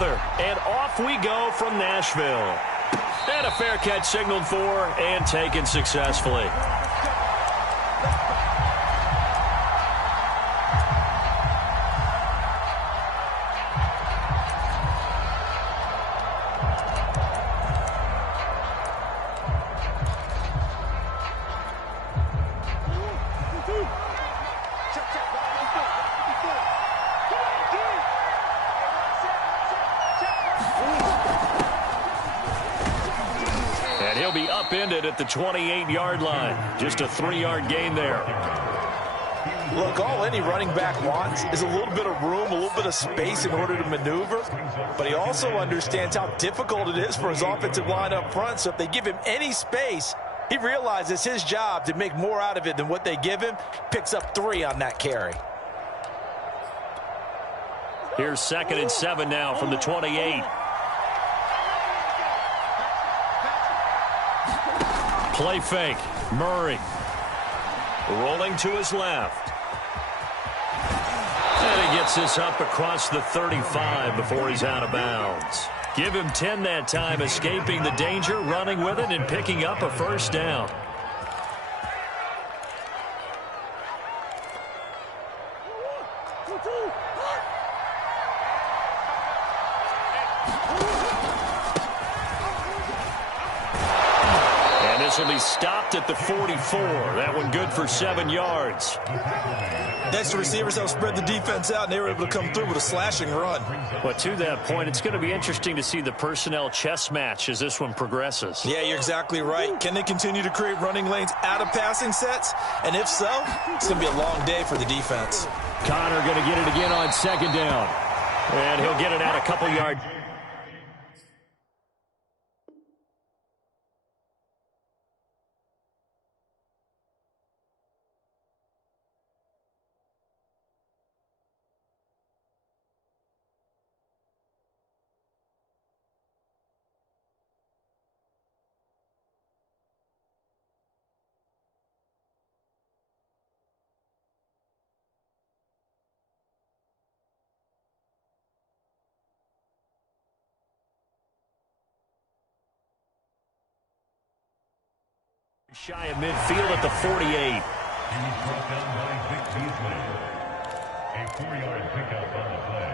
together. And off we go from Nashville. And a fair catch signaled for and taken successfully. He'll be upended at the 28-yard line. Just a 3-yard gain there. Look, all any running back wants is a little bit of room, a little bit of space in order to maneuver. But he also understands how difficult it is for his offensive line up front. So if they give him any space, he realizes his job to make more out of it than what they give him. Picks up 3 on that carry. Here's 2nd and 7 now from the 28. Play fake. Murray. Rolling to his left. And he gets this up across the 35 before he's out of bounds. Give him 10 that time, escaping the danger, running with it, and picking up a first down. This will be stopped at the 44. That one good for 7 yards. Next, the receivers help spread the defense out, and they were able to come through with a slashing run. But to that point, it's going to be interesting to see the personnel chess match as this one progresses. Yeah, you're exactly right. Can they continue to create running lanes out of passing sets? And if so, it's going to be a long day for the defense. Connor going to get it again on 2nd down. And he'll get it out a couple yards. Shy of midfield at the 48. He was brought down by Vic Beasley. A 4-yard pickup on the play.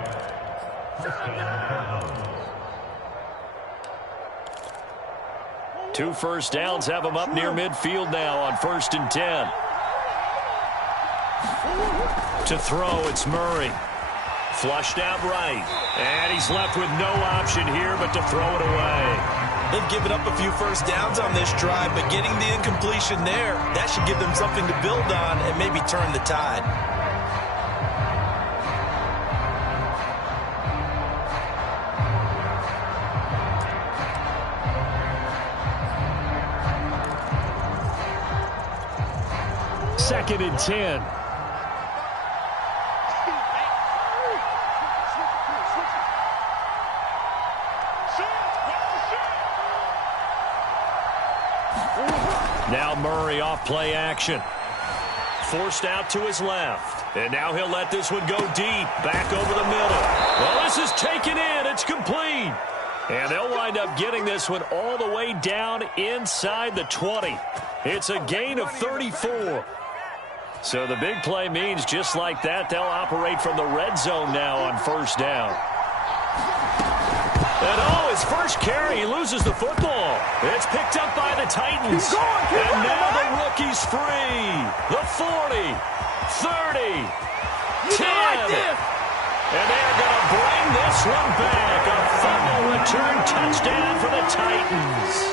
First down, Cardinals. 2 first downs have him up near midfield now on 1st and 10. To throw, it's Murray. Flushed out right. And he's left with no option here but to throw it away. They've given up a few first downs on this drive, but getting the incompletion there, that should give them something to build on and maybe turn the tide. Second and 10. Now Murray off play action. Forced out to his left. And now he'll let this one go deep. Back over the middle. Well, this is taken in. It's complete. And they'll wind up getting this one all the way down inside the 20. It's a gain of 34. So the big play means just like that, they'll operate from the red zone now on 1st down. And oh, his first carry, he loses the football. It's picked up by the Titans. And now the rookie's free. The 40, 30, 10. And they're going to bring this one back. A fumble return touchdown for the Titans.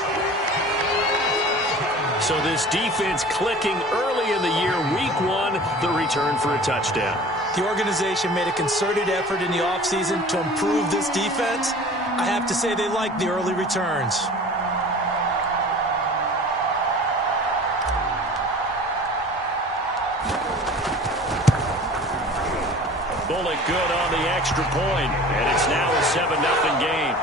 So this defense clicking early in the year, week 1, the return for a touchdown. The organization made a concerted effort in the offseason to improve this defense. I have to say they like the early returns. Bullet good on the extra point, and it's now a 7-0 game.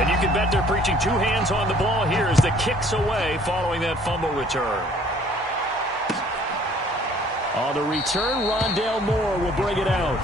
And you can bet they're preaching two hands on the ball here as the kick's away following that fumble return. On the return, Rondale Moore will bring it out.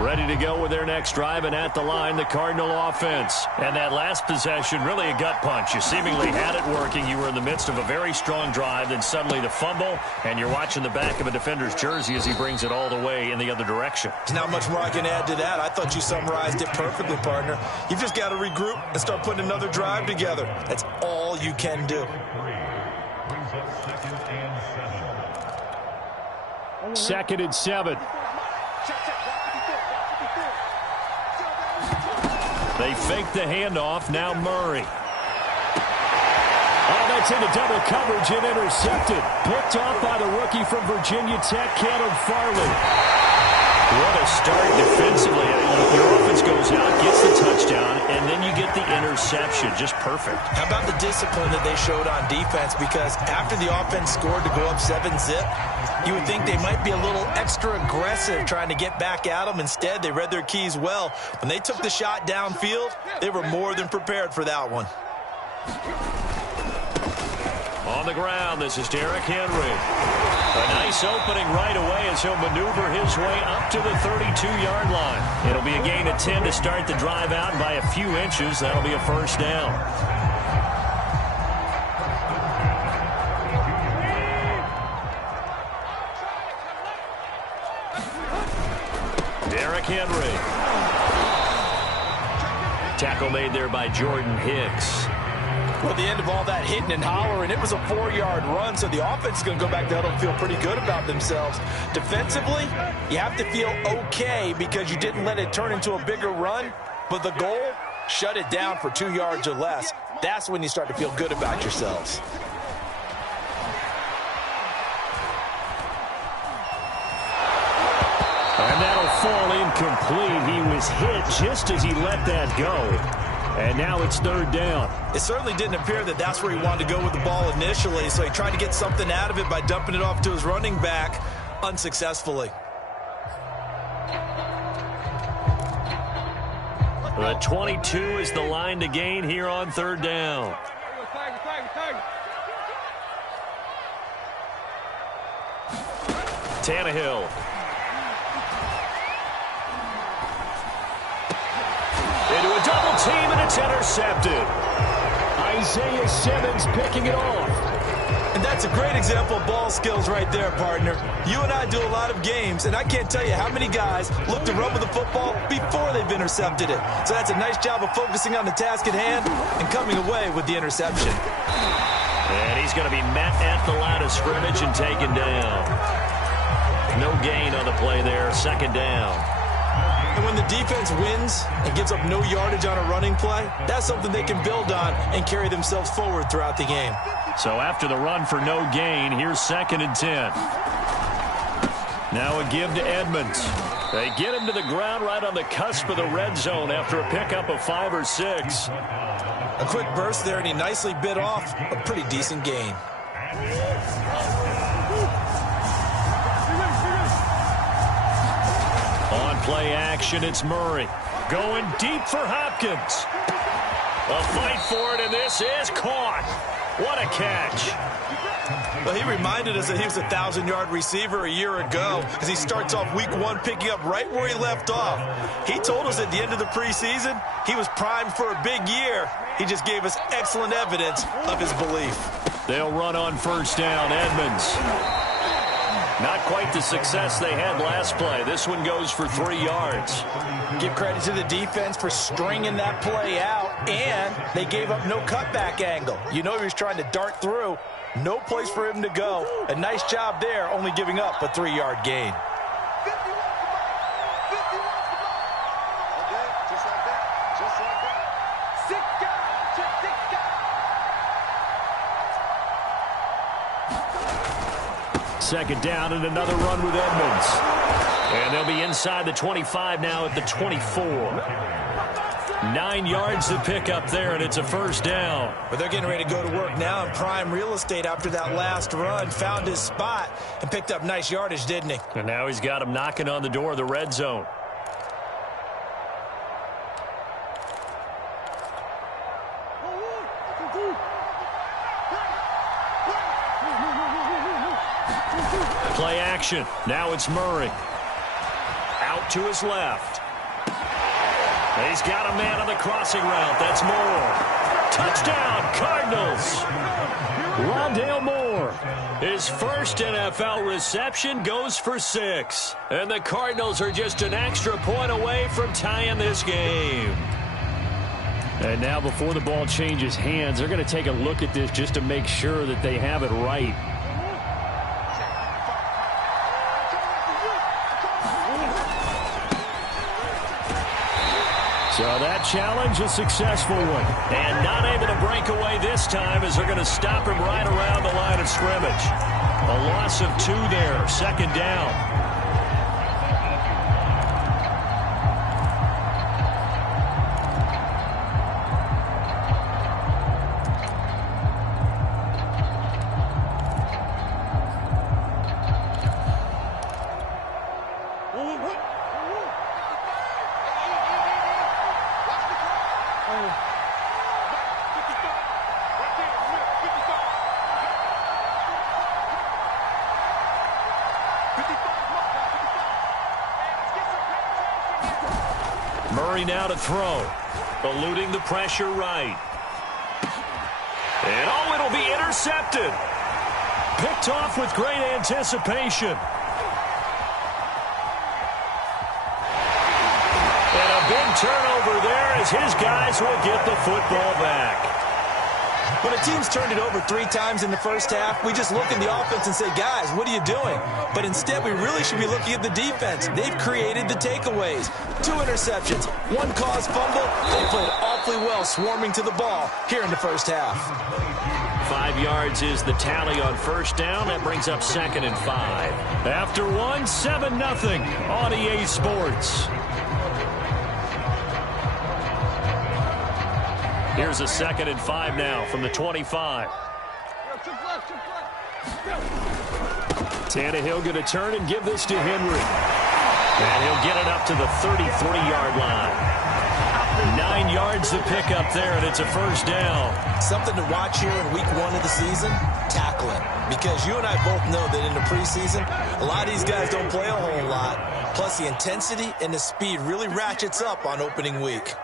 Ready to go with their next drive, and at the line, the Cardinal offense. And that last possession, really a gut punch. You seemingly had it working. You were in the midst of a very strong drive, then suddenly the fumble, and you're watching the back of a defender's jersey as he brings it all the way in the other direction. There's not much more I can add to that. I thought you summarized it perfectly, partner. You've just got to regroup and start putting another drive together. That's all you can do. Brings up 2nd and 7. 2nd and 7. They fake the handoff. Now Murray. Oh, that's into double coverage and intercepted. Picked off by the rookie from Virginia Tech, Caleb Farley. What a start defensively. Your offense goes out, gets the touchdown, and then you get the interception. Just perfect. How about the discipline that they showed on defense? Because after the offense scored to go up 7-zip, you would think they might be a little extra aggressive trying to get back at them. Instead, they read their keys well. When they took the shot downfield, they were more than prepared for that one. On the ground, this is Derrick Henry. A nice opening right away as he'll maneuver his way up to the 32-yard line. It'll be a gain of 10 to start the drive out by a few inches. That'll be a first down. Derrick Henry. Tackle made there by Jordan Hicks. Well, at the end of all that hitting and hollering, it was a 4-yard run, so the offense is going to go back to huddle and feel pretty good about themselves. Defensively, you have to feel okay because you didn't let it turn into a bigger run, but the goal, shut it down for 2 yards or less. That's when you start to feel good about yourselves. And that'll fall incomplete. He was hit just as he let that go. And now it's 3rd down. It certainly didn't appear that that's where he wanted to go with the ball initially, so he tried to get something out of it by dumping it off to his running back unsuccessfully. The 22 is the line to gain here on 3rd down. Tannehill. Into a double team, and it's intercepted. Isaiah Simmons picking it off. And that's a great example of ball skills right there, partner. You and I do a lot of games, and I can't tell you how many guys look to run with the football before they've intercepted it. So that's a nice job of focusing on the task at hand and coming away with the interception. And he's going to be met at the line of scrimmage and taken down. No gain on the play there, 2nd down. And when the defense wins and gives up no yardage on a running play, that's something they can build on and carry themselves forward throughout the game. So after the run for no gain, here's 2nd and 10. Now a give to Edmonds. They get him to the ground right on the cusp of the red zone after a pickup of 5 or 6. A quick burst there, and he nicely bit off a pretty decent gain. On play action, it's Murray. Going deep for Hopkins. A fight for it, and this is caught. What a catch. Well, he reminded us that he was a 1,000-yard receiver a year ago as he starts off week 1 picking up right where he left off. He told us at the end of the preseason he was primed for a big year. He just gave us excellent evidence of his belief. They'll run on 1st down, Edmonds. Not quite the success they had last play. This one goes for 3 yards. Give credit to the defense for stringing that play out, and they gave up no cutback angle. You know he was trying to dart through. No place for him to go. A nice job there, only giving up a 3-yard gain. Second down and another run with Edmonds. And they'll be inside the 25 now at the 24. 9 yards to pick up there, and it's a first down. But they're getting ready to go to work now in prime real estate after that last run. Found his spot and picked up nice yardage, didn't he? And now he's got him knocking on the door of the red zone. Play action. Now it's Murray. Out to his left. He's got a man on the crossing route. That's Moore. Touchdown, Cardinals. Rondale Moore. His first NFL reception goes for 6. And the Cardinals are just an extra point away from tying this game. And now before the ball changes hands, they're going to take a look at this just to make sure that they have it right. So that challenge, a successful one. And not able to break away this time as they're going to stop him right around the line of scrimmage. A loss of 2 there, second down. Murray now to throw. Eluding the pressure right. And oh, it'll be intercepted. Picked off with great anticipation. And a big turnover there as his guys will get the football back. When a team's turned it over 3 times in the first half, we just look at the offense and say, guys, what are you doing? But instead, we really should be looking at the defense. They've created the takeaways. 2 interceptions, 1 caused fumble. They played awfully well swarming to the ball here in the first half. 5 yards is the tally on first down. That brings up 2nd and 5. After 1, 7-0 on EA Sports. Here's a 2nd and 5 now from the 25. Tannehill going to turn and give this to Henry. And he'll get it up to the 33-yard line. 9 yards to pick up there, and it's a first down. Something to watch here in week 1 of the season, tackling. Because you and I both know that in the preseason, a lot of these guys don't play a whole lot. Plus, the intensity and the speed really ratchets up on opening week.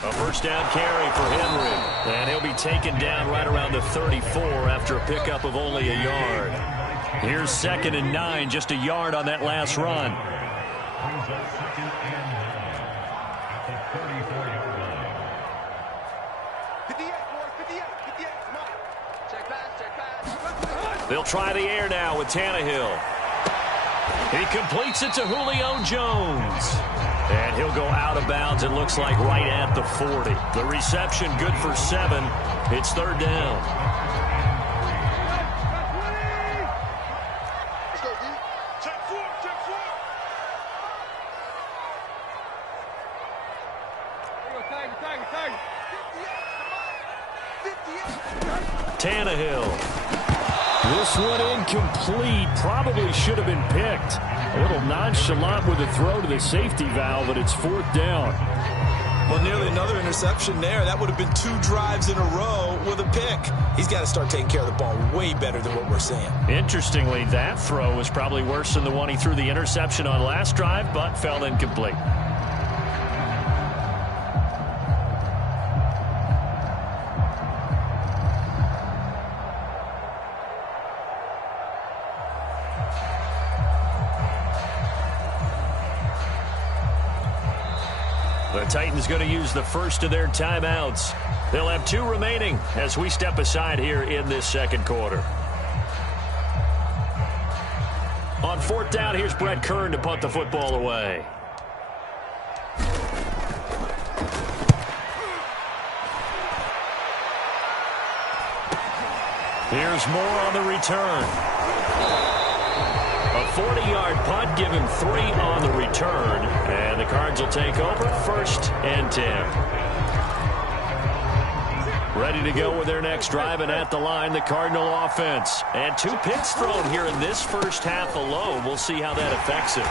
A first down carry for Henry. And he'll be taken down right around the 34 after a pickup of only a yard. Here's 2nd and 9, just a yard on that last run. They'll try the air now with Tannehill. He completes it to Julio Jones. And he'll go out of bounds, it looks like, right at the 40. The reception good for 7. It's 3rd down. Tannehill. This one incomplete. Probably should have been picked. A little nonchalant with a throw to the safety valve, and it's 4th down. Well, nearly another interception there. That would have been 2 drives in a row with a pick. He's got to start taking care of the ball way better than what we're seeing. Interestingly, that throw was probably worse than the one he threw the interception on last drive, but fell incomplete. The Titans going to use the first of their timeouts. They'll have 2 remaining as we step aside here in this second quarter. On 4th down, here's Brett Kern to punt the football away. Here's more on the return. A 40-yard punt, give him 3 on the return. And the Cards will take over 1st and 10. Ready to go with their next drive, and at the line, the Cardinal offense. And 2 picks thrown here in this first half alone. We'll see how that affects it.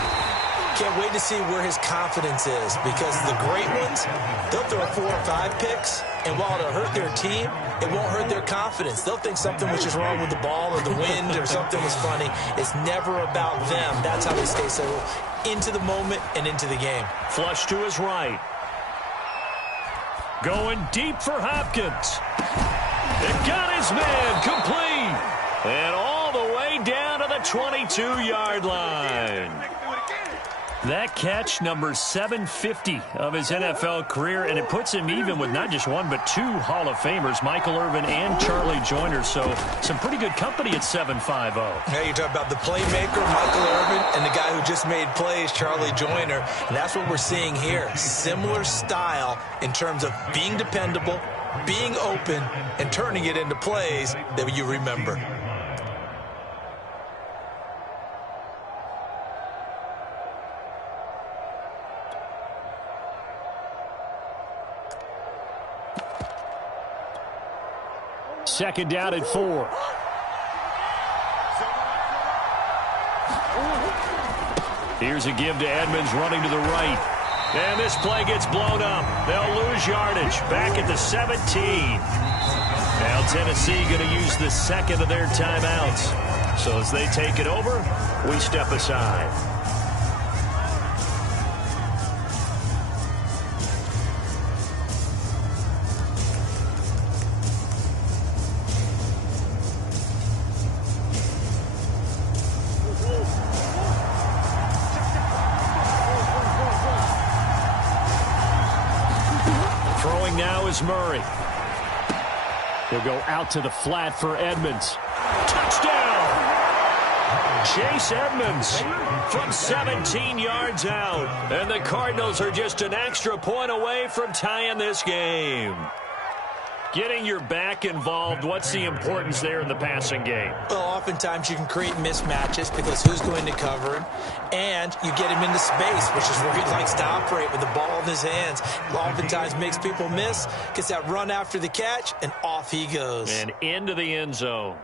Can't wait to see where his confidence is, because the great ones, they'll throw 4 or 5 picks, and while it'll hurt their team, it won't hurt their confidence. They'll think something was just wrong with the ball or the wind or something was funny. It's never about them. That's how they stay so into the moment and into the game. Flush to his right. Going deep for Hopkins. It got his man complete. And all the way down to the 22-yard line. That catch, number 750 of his NFL career, and it puts him even with not just 1 but 2 Hall of Famers, Michael Irvin and Charlie Joyner. So some pretty good company at 750. Yeah, you talk about the playmaker, Michael Irvin, and the guy who just made plays, Charlie Joyner. And that's what we're seeing here. Similar style in terms of being dependable, being open, and turning it into plays that you remember. Second down at 4. Here's a give to Edmonds running to the right. And this play gets blown up. They'll lose yardage back at the 17. Now Tennessee going to use the second of their timeouts. So as they take it over, we step aside. Murray. He'll go out to the flat for Edmonds. Touchdown! Chase Edmonds from 17 yards out. And the Cardinals are just an extra point away from tying this game. Getting your back involved, what's the importance there in the passing game? Well, oftentimes you can create mismatches because who's going to cover him, and you get him into space, which is where he likes to operate with the ball in his hands. Oftentimes makes people miss, gets that run after the catch, and off he goes. And into the end zone.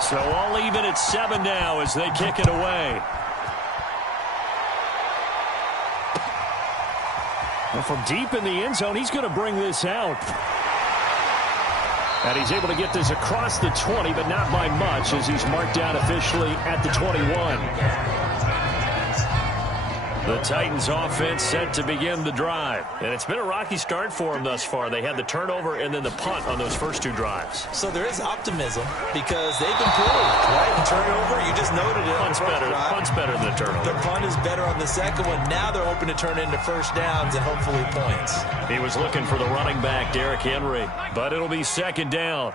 So all even at 7 now as they kick it away. Well, from deep in the end zone, he's going to bring this out. And he's able to get this across the 20, but not by much, as he's marked down officially at the 21. The Titans offense set to begin the drive. And it's been a rocky start for them thus far. They had the turnover and then the punt on those first 2 drives. So there is optimism because they've improved, right? And turnover, you just noted it. Punt's better than the turnover. The punt is better on the second one. Now they're hoping to turn into first downs and hopefully points. He was looking for the running back, Derrick Henry. But it'll be second down.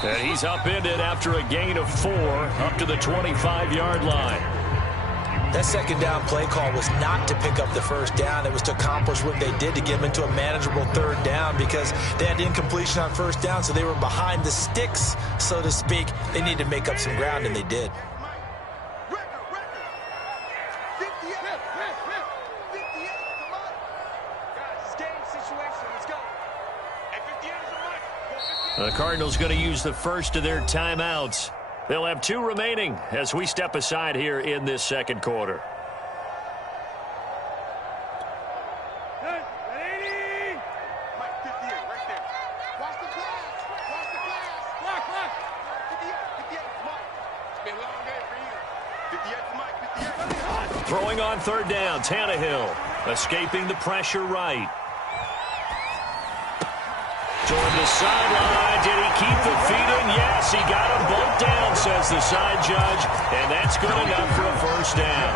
And he's upended after a gain of 4 up to the 25-yard line. That second down play call was not to pick up the first down. It was to accomplish what they did to get them into a manageable third down because they had incompletion on first down, so they were behind the sticks, so to speak. They needed to make up some ground, and they did. The Cardinals going to use the first of their timeouts. They'll have 2 remaining as we step aside here in this second quarter. Throwing on third down, Tannehill escaping the pressure right. Toward the sideline, did he keep the feet in? Yes, he got them both down, says the side judge, and that's good enough for a first down.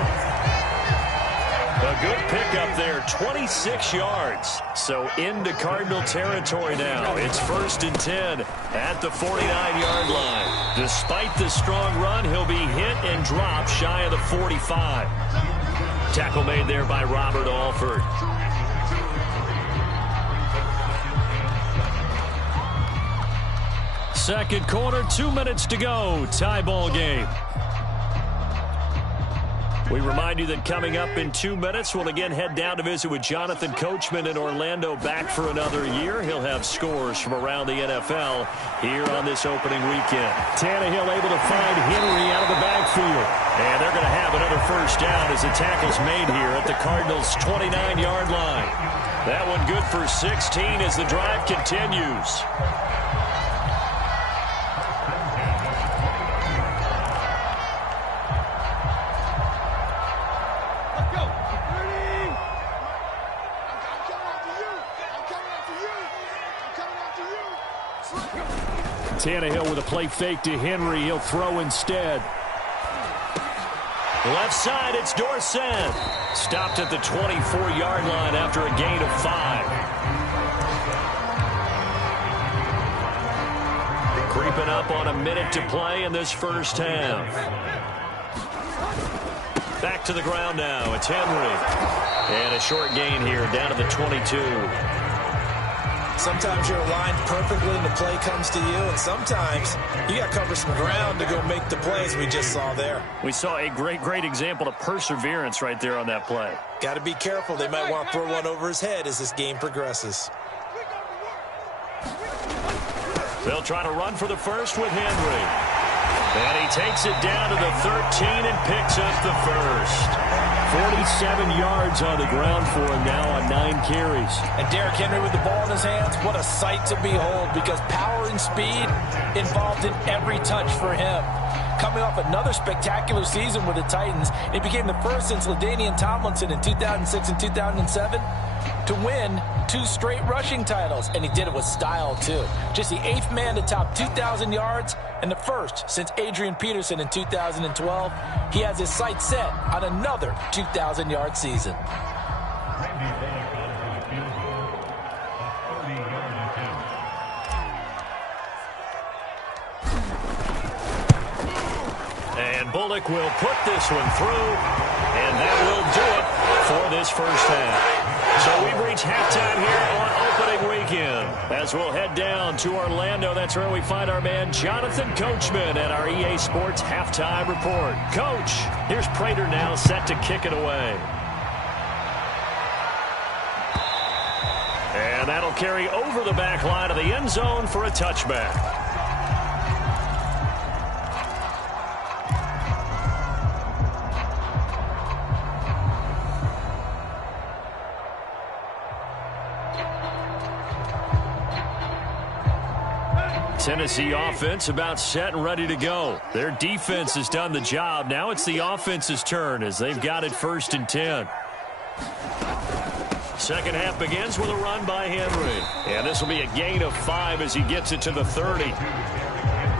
A good pickup there, 26 yards. So into Cardinal territory now. It's 1st and 10 at the 49-yard line. Despite the strong run, he'll be hit and dropped shy of the 45. Tackle made there by Robert Alford. Second quarter, 2 minutes to go. Tie ball game. We remind you that coming up in 2 minutes, we'll again head down to visit with Jonathan Coachman in Orlando, back for another year. He'll have scores from around the NFL here on this opening weekend. Tannehill able to find Henry out of the backfield. And they're going to have another first down as the tackle's made here at the Cardinals' 29-yard line. That one good for 16 as the drive continues. Tannehill with a play fake to Henry. He'll throw instead. Left side, it's Dorsett. Stopped at the 24-yard line after a gain of 5. Creeping up on a minute to play in this first half. Back to the ground now. It's Henry. And a short gain here down to the 22. Sometimes you're aligned perfectly and the play comes to you, and sometimes you got to cover some ground to go make the plays we just saw there. We saw a great example of perseverance right there on that play. Got to be careful. They might want to throw one over his head as this game progresses. They'll try to run for the first with Henry. And he takes it down to the 13 and picks up the first. 47 yards on the ground for him now on 9 carries. And Derrick Henry with the ball in his hands, what a sight to behold, because power and speed involved in every touch for him. Coming off another spectacular season with the Titans, he became the first since LaDainian Tomlinson in 2006 and 2007 to win 2 straight rushing titles, and he did it with style too. Just the 8th man to top 2,000 yards and the first since Adrian Peterson in 2012. He has his sights set on another 2,000-yard season. And Bullock will put this one through, and that will do it for this first half. So we've reached halftime here on opening weekend. As we'll head down to Orlando, that's where we find our man Jonathan Coachman at our EA Sports Halftime Report. Coach, here's Prater now set to kick it away. And that'll carry over the back line of the end zone for a touchback. Tennessee offense about set and ready to go. Their defense has done the job. Now it's the offense's turn as they've got it 1st and 10. Second half begins with a run by Henry. And this will be a gain of 5 as he gets it to the 30.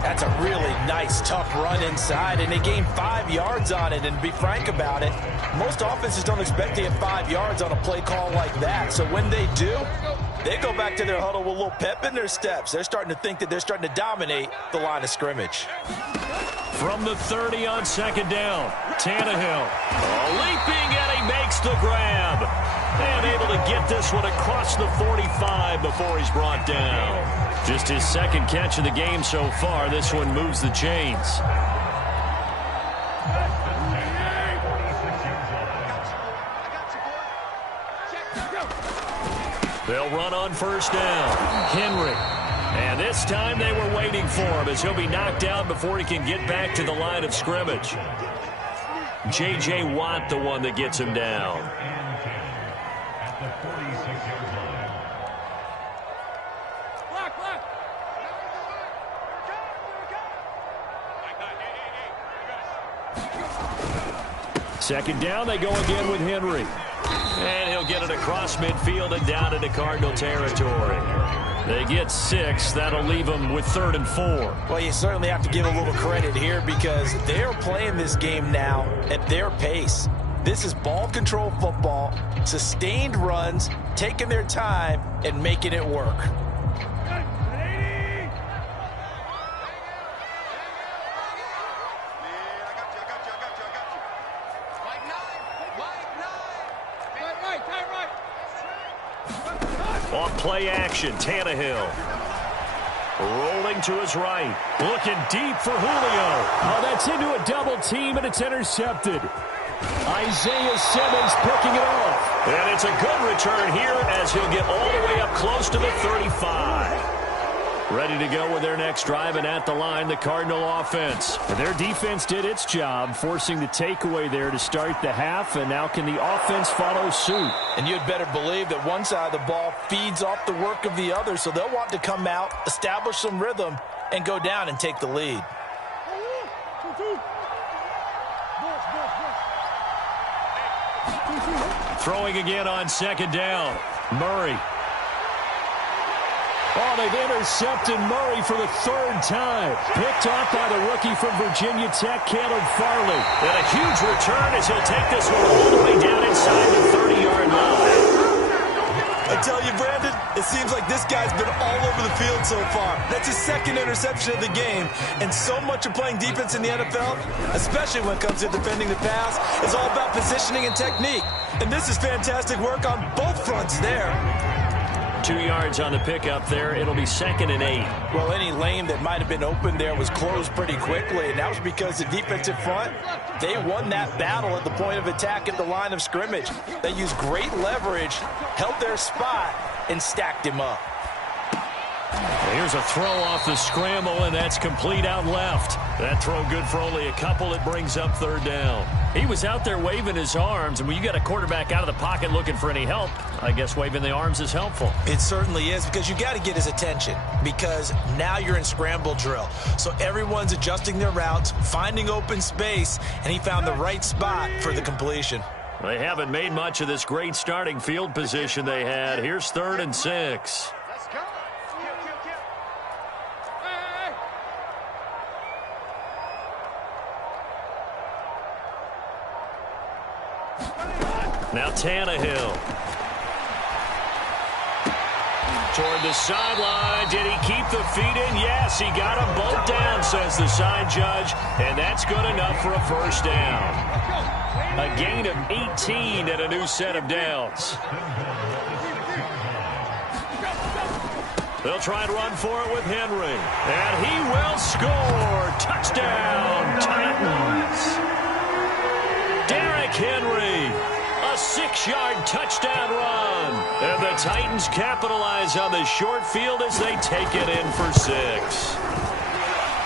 That's a really nice, tough run inside, and they gained 5 yards on it. And to be frank about it, most offenses don't expect to get 5 yards on a play call like that. So when they do, they go back to their huddle with a little pep in their steps. They're starting to think that they're starting to dominate the line of scrimmage. From the 30 on second down, Tannehill leaping, and he makes the grab. And able to get this one across the 45 before he's brought down. Just his second catch of the game so far. This one moves the chains. They'll run on first down. Henry. And this time they were waiting for him as he'll be knocked out before he can get back to the line of scrimmage. J.J. Watt, the one that gets him down. At the 46-yard line. Second down, they go again with Henry. And he'll get it across midfield and down into Cardinal territory. They get 6. That'll leave them with 3rd and 4. Well, you certainly have to give a little credit here because they're playing this game now at their pace. This is ball control football, sustained runs, taking their time, and making it work. On play action, Tannehill. Rolling to his right. Looking deep for Julio. Oh, that's into a double team, and it's intercepted. Isaiah Simmons picking it off. And it's a good return here as he'll get all the way up close to the 35. Ready to go with their next drive, and at the line, the Cardinal offense. And their defense did its job, forcing the takeaway there to start the half, and now can the offense follow suit? And you'd better believe that one side of the ball feeds off the work of the other, so they'll want to come out, establish some rhythm, and go down and take the lead. Throwing again on second down. Murray. Oh, they've intercepted Murray for the third time. Picked off by the rookie from Virginia Tech, Caleb Farley. And a huge return as he'll take this one all the way down inside the 30-yard line. I tell you, Brandon, it seems like this guy's been all over the field so far. That's his second interception of the game. And so much of playing defense in the NFL, especially when it comes to defending the pass, is all about positioning and technique. And this is fantastic work on both fronts there. 2 yards on the pickup there. It'll be 2nd and 8. Well, any lane that might have been open there was closed pretty quickly, and that was because the defensive front, they won that battle at the point of attack at the line of scrimmage. They used great leverage, held their spot, and stacked him up. Here's a throw off the scramble, and that's complete out left. That throw good for only a couple. It brings up 3rd down. He was out there waving his arms, and when you got a quarterback out of the pocket looking for any help, I guess waving the arms is helpful. It certainly is, because you got to get his attention, because now you're in scramble drill. So everyone's adjusting their routes, finding open space, and he found the right spot for the completion. They haven't made much of this great starting field position they had. Here's 3rd and 6. Now Tannehill. Toward the sideline. Did he keep the feet in? Yes, he got them both down, says the side judge. And that's good enough for a 1st down. A gain of 18 and a new set of downs. They'll try and run for it with Henry. And he will score. Touchdown, Titans. Derrick Henry. A 6-yard touchdown run. And the Titans capitalize on the short field as they take it in for 6.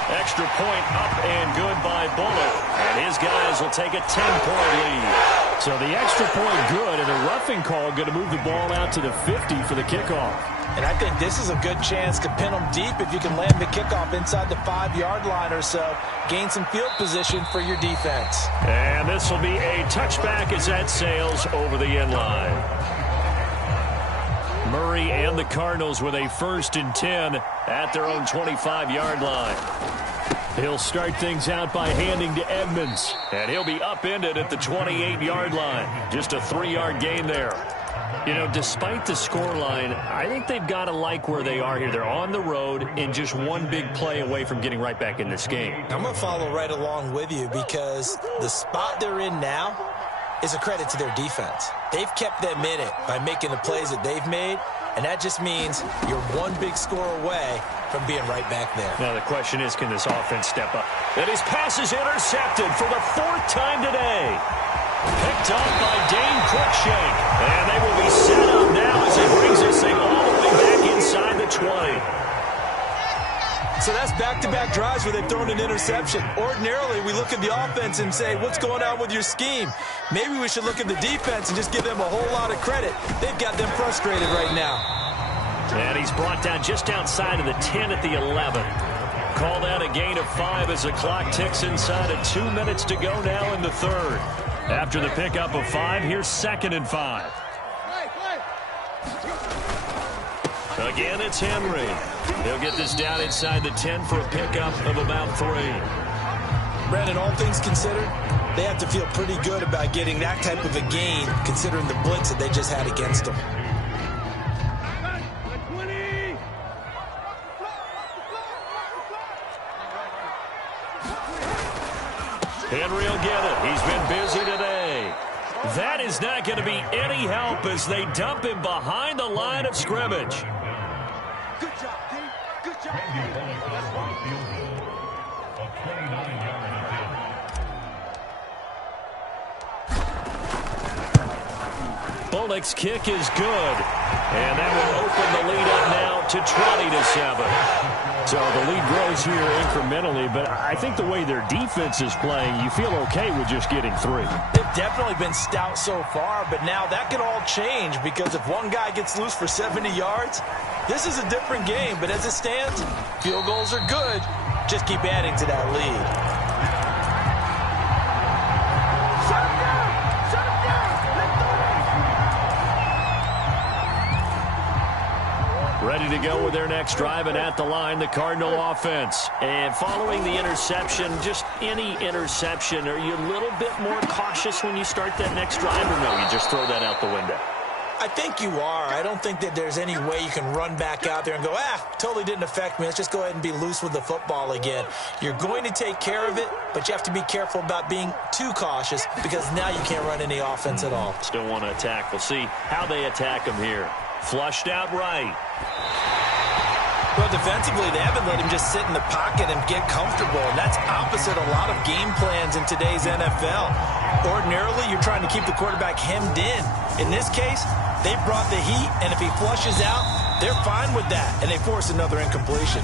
Extra point up and good by Bullock. And his guys will take a 10-point lead. So the extra point good, and a roughing call going to move the ball out to the 50 for the kickoff. And I think this is a good chance to pin them deep if you can land the kickoff inside the 5-yard line or so. Gain some field position for your defense. And this will be a touchback as that sails over the end line. Murray and the Cardinals with a 1st and 10 at their own 25-yard line. He'll start things out by handing to Edmonds. And he'll be upended at the 28-yard line. Just a 3-yard gain there. You know, despite the scoreline, I think they've got to like where they are here. They're on the road and just one big play away from getting right back in this game. I'm going to follow right along with you, because the spot they're in now is a credit to their defense. They've kept them in it by making the plays that they've made, and that just means you're one big score away from being right back there. Now the question is, can this offense step up? And his pass is intercepted for the 4th time today. Picked up by Dane Cruikshank. And they will be set up now as he brings this thing all the way back inside the 20. So that's back-to-back drives where they've thrown an interception. Ordinarily, we look at the offense and say, what's going on with your scheme? Maybe we should look at the defense and just give them a whole lot of credit. They've got them frustrated right now. And he's brought down just outside of the 10 at the 11. Call that a gain of 5 as the clock ticks inside of 2 minutes to go now in the 3rd. After the pickup of 5, here's 2nd and 5. Again, it's Henry. He'll get this down inside the 10 for a pickup of about 3. Brandon, all things considered, they have to feel pretty good about getting that type of a gain, considering the blitz that they just had against them. Henry will get it. He's been busy today. That is not going to be any help as they dump him behind the line of scrimmage. Good job, D. Good job. That's one field goal. A 29-yard attempt. Bullock's kick is good. And that will open the lead up now to 20-7. So the lead grows here incrementally, but I think the way their defense is playing, you feel okay with just getting 3. They've definitely been stout so far, but now that could all change because if one guy gets loose for 70 yards, this is a different game. But as it stands, field goals are good. Just keep adding to that lead. Ready to go with their next drive, and at the line, the Cardinal offense. And following the interception, just any interception, are you a little bit more cautious when you start that next drive, or no, you just throw that out the window? I think you are. I don't think that there's any way you can run back out there and go, totally didn't affect me. Let's just go ahead and be loose with the football again. You're going to take care of it, but you have to be careful about being too cautious because now you can't run any offense at all. Still want to attack. We'll see how they attack him here. Flushed out right. Well, defensively, they haven't let him just sit in the pocket and get comfortable. And that's opposite a lot of game plans in today's NFL. Ordinarily, you're trying to keep the quarterback hemmed in. In this case, they brought the heat, and if he flushes out, they're fine with that, and they force another incompletion.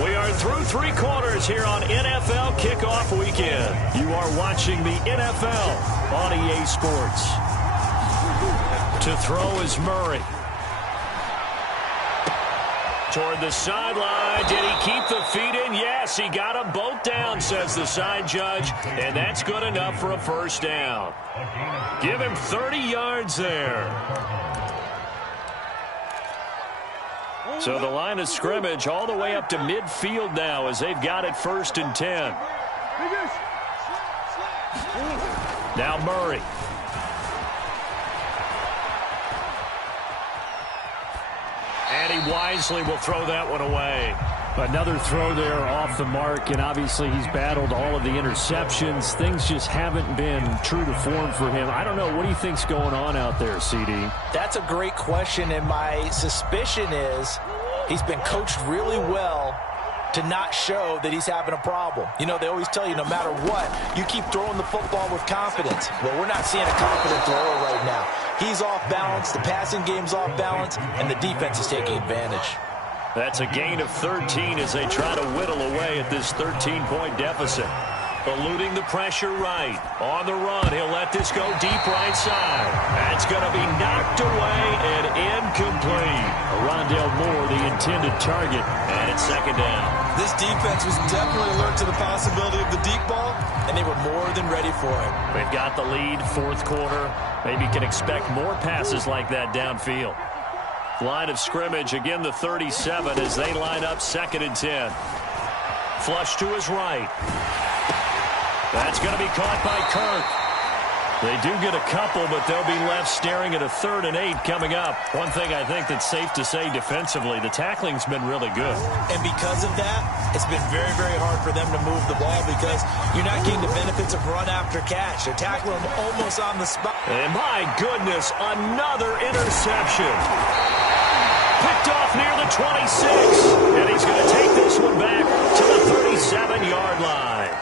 We are through 3 quarters here on NFL Kickoff Weekend. You are watching the NFL on EA Sports. To throw is Murray. Toward the sideline. Did he keep the feet in? Yes, he got them both down, says the side judge, and that's good enough for a first down. Give him 30 yards there. So the line of scrimmage all the way up to midfield now as they've got it 1st and 10. Now Murray. And he wisely will throw that one away. Another throw there off the mark, and obviously he's battled all of the interceptions. Things just haven't been true to form for him. I don't know. What do you think's going on out there, CD? That's a great question, and my suspicion is he's been coached really well to not show that he's having a problem. You know, they always tell you no matter what, you keep throwing the football with confidence. Well, we're not seeing a confident thrower right now. He's off balance, the passing game's off balance, and the defense is taking advantage. That's a gain of 13 as they try to whittle away at this 13-point deficit. Eluding the pressure right. On the run, he'll let this go deep right side. That's going to be knocked away and incomplete. Rondale Moore, the intended target, and it's 2nd down. This defense was definitely alert to the possibility of the deep ball, and they were more than ready for it. They've got the lead, 4th quarter. Maybe can expect more passes like that downfield. Line of scrimmage, again the 37 as they line up 2nd and 10. Flush to his right. That's going to be caught by Kirk. They do get a couple, but they'll be left staring at a 3rd and 8 coming up. One thing I think that's safe to say defensively, the tackling's been really good. And because of that, it's been very, very hard for them to move the ball because you're not getting the benefits of run after catch. They're tackling them almost on the spot. And my goodness, another interception. Picked off near the 26. And he's going to take this one back to the 37-yard line.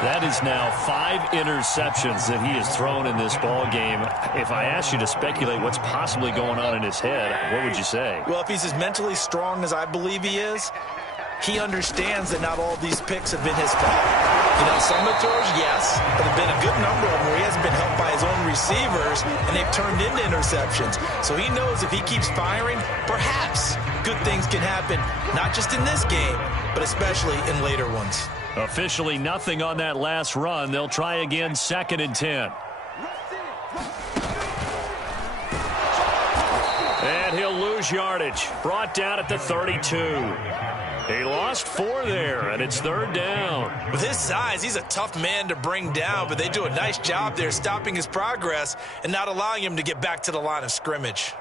That is now 5 interceptions that he has thrown in this ball game. If I asked you to speculate what's possibly going on in his head, what would you say? Well, if he's as mentally strong as I believe he is, he understands that not all of these picks have been his fault. You know, some of the throws, yes, but there have been a good number of them where he hasn't been helped by his own receivers, and they've turned into interceptions. So he knows if he keeps firing, perhaps good things can happen, not just in this game, but especially in later ones. Officially nothing on that last run. They'll try again 2nd and 10. And he'll lose yardage. Brought down at the 32. He lost 4 there, and it's 3rd down. With his size, he's a tough man to bring down, but they do a nice job there stopping his progress and not allowing him to get back to the line of scrimmage.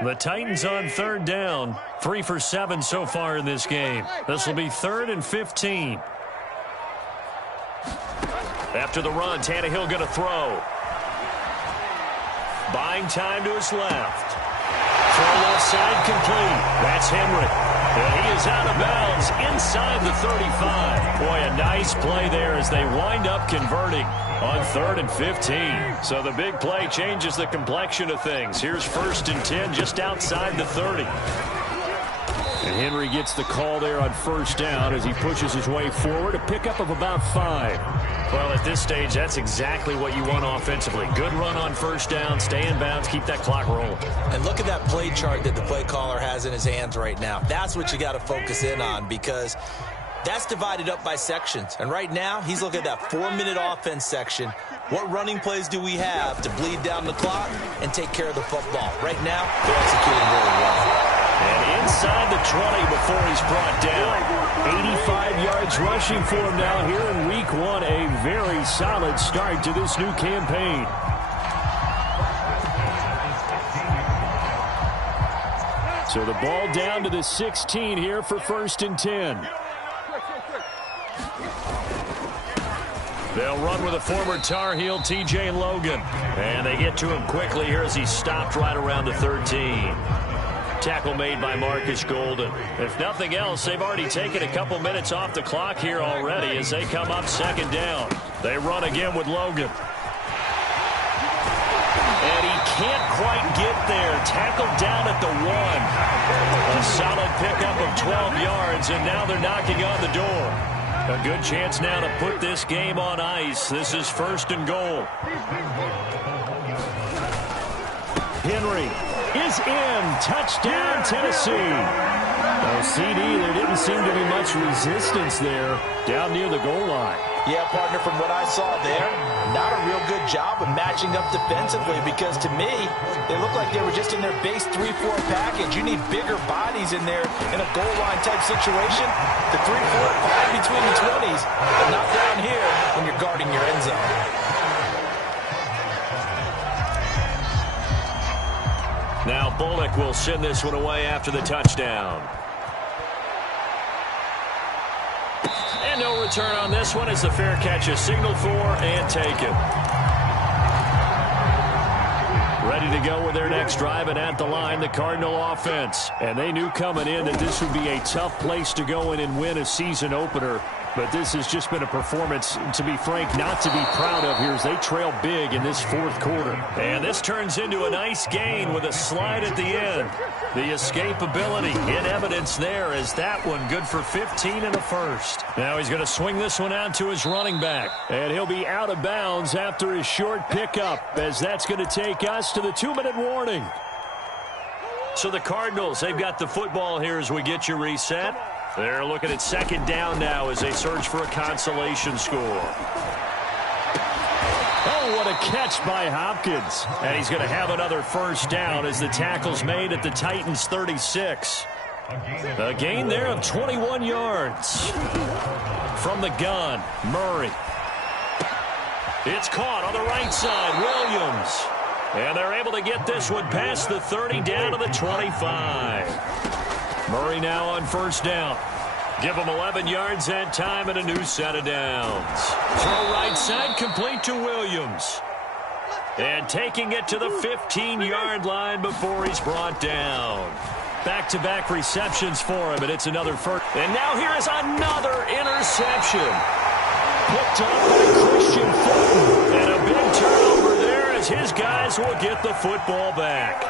The Titans on 3rd down. 3 for 7 so far in this game. This will be 3rd and 15. After the run, Tannehill going to throw. Buying time to his left. Throw left side complete. That's Henry. And he is out of bounds inside the 35. Boy, a nice play there as they wind up converting on 3rd and 15. So the big play changes the complexion of things. Here's 1st and 10 just outside the 30. And Henry gets the call there on 1st down as he pushes his way forward, a pickup of about 5. Well, at this stage, that's exactly what you want offensively. Good run on 1st down, stay in bounds, keep that clock rolling. And look at that play chart that the play caller has in his hands right now. That's what you got to focus in on, because that's divided up by sections. And right now, he's looking at that 4-minute offense section. What running plays do we have to bleed down the clock and take care of the football? Right now, they're executing really well. And inside the 20 before he's brought down. 85 yards rushing for him now here in Week 1. A very solid start to this new campaign. So the ball down to the 16 here for 1st and 10. They'll run with a former Tar Heel, TJ Logan. And they get to him quickly here as he's stopped right around the 13. Tackle made by Marcus Golden. If nothing else, they've already taken a couple minutes off the clock here already as they come up 2nd down. They run again with Logan. And he can't quite get there. Tackled down at the 1. A solid pickup of 12 yards, and now they're knocking on the door. A good chance now to put this game on ice. This is 1st and goal. Henry is in. Touchdown, Tennessee. Oh, CD, there didn't seem to be much resistance there down near the goal line. Yeah, partner, from what I saw there, not a real good job of matching up defensively, because to me, they look like they were just in their base 3-4 package. You need bigger bodies in there in a goal line type situation. The 3-4 fine between the 20s, but not down here when you're guarding your end zone. Now Bullock will send this one away after the touchdown. And no return on this one as the fair catch is signaled for and taken. Ready to go with their next drive, and at the line, the Cardinal offense. And they knew coming in that this would be a tough place to go in and win a season opener. But this has just been a performance, to be frank, not to be proud of here as they trail big in this 4th quarter. And this turns into a nice gain with a slide at the end. The escapability in evidence there as that one good for 15 and a 1st. Now he's going to swing this one out to his running back. And he'll be out of bounds after his short pickup, as that's going to take us to the 2-minute warning. So the Cardinals, they've got the football here as we get you reset. They're looking at 2nd down now as they search for a consolation score. Oh, what a catch by Hopkins. And he's going to have another 1st down as the tackle's made at the Titans' 36. A gain there of 21 yards. From the gun, Murray. It's caught on the right side, Williams. And they're able to get this one past the 30 down to the 25. Murray now on 1st down. Give him 11 yards that time and a new set of downs. Throw right side complete to Williams. And taking it to the 15-yard line before he's brought down. Back-to-back receptions for him, and it's another 1st. And now here is another interception. Picked up by Christian Fulton. And a big turnover there as his guys will get the football back.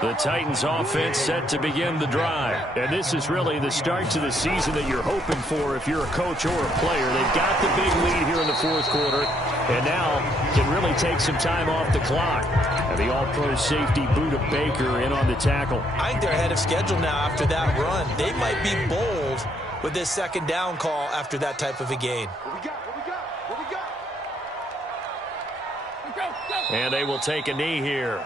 The Titans offense set to begin the drive. And this is really the start to the season that you're hoping for if you're a coach or a player. They've got the big lead here in the fourth quarter, and now can really take some time off the clock. And the all-pro safety Buda Baker in on the tackle. I think they're ahead of schedule now after that run. They might be bold with this second down call after that type of a gain. And they will take a knee here.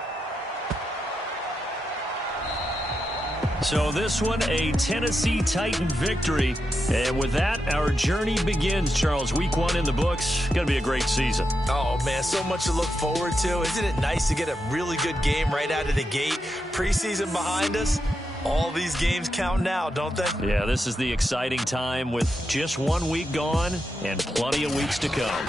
So this one, a Tennessee Titan victory. And with that, our journey begins, Charles. Week 1 in the books. Going to be a great season. Oh, man, so much to look forward to. Isn't it nice to get a really good game right out of the gate? Preseason behind us. All these games count now, don't they? Yeah, this is the exciting time with just 1 week gone and plenty of weeks to come.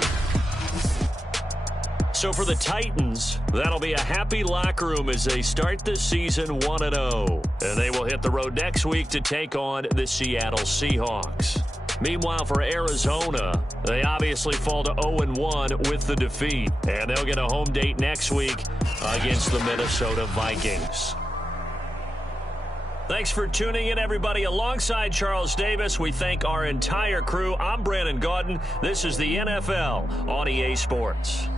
So for the Titans, that'll be a happy locker room as they start this season 1-0. And they will hit the road next week to take on the Seattle Seahawks. Meanwhile, for Arizona, they obviously fall to 0-1 with the defeat. And they'll get a home date next week against the Minnesota Vikings. Thanks for tuning in, everybody. Alongside Charles Davis, we thank our entire crew. I'm Brandon Gaudin. This is the NFL on EA Sports.